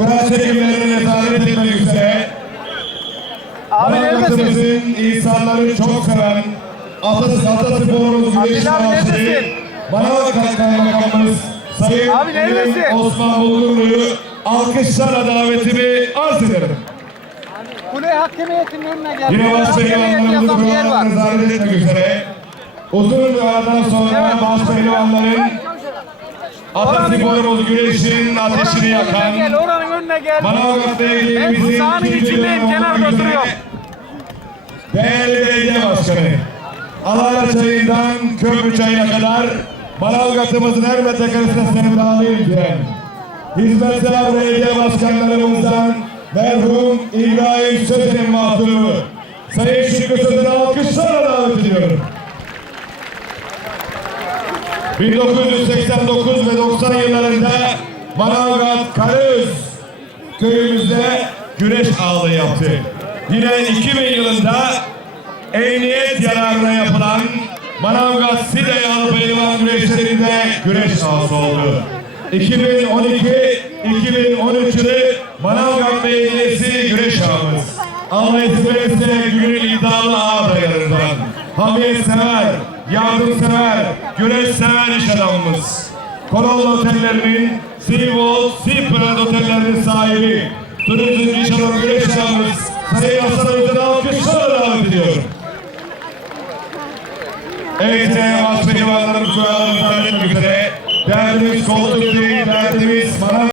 kura çekimlerine nezaret etmek üzere? Vatandaşımızın insanları çok seven Atası Güneş Abdül abi Mavisi neredesin? Manavgat Kaymakamımız Sayın Abi neredesin? Osman Bulgurlu'yu alkışlarla davetimi arz ederim. Kule Hakimiyeti'nin önüne gel. Yine yer var. pehlivanlarımızı nezaret etmek üzere uzun bir aradan sonra Evet. baş pehlivanların Atasporumuz Güneş'in ateşini Gel yakan oranın önüne gel. Manavgat Ben Belediye'mizin sahanın içindeyim üzere oturuyorum. Değerli belediye başkanı, Alara çayından Köprü çayına kadar Manavgat'ımızın her metrekaresine sevdalıyım diyen Hizmetler belediye başkanlarımızdan merhum İbrahim Sözen'in mahdumu Sayın Şükrü Sözen'i alkışlarla davet ediyorum. 1989 ve 90 yıllarında Manavgat Karayüz köyümüzde güreş ağlı yaptı. Yine 2000 yılında emniyet yararına yapılan Manavgat Side Yağlı Pehlivan güreşlerinde güreş ağası oldu. 2012-2013 yılı Manavgat Belediyesi güreş ağımız. Allah izin verirse günün iddialı ağ adaylarından. Hamiyet sever, yardımsever, güreş sever iş adamımız. Korol Otellerinin Seaworld, Seaprad Otellerinin sahibi. Turizm iş adamı güreş ağımız. Sayın Hasan Özden'i alkışlarla davet ediyorum. Evet kurallarımızı öğretmek üzere. Derdimiz koltuk değil, derdimiz manav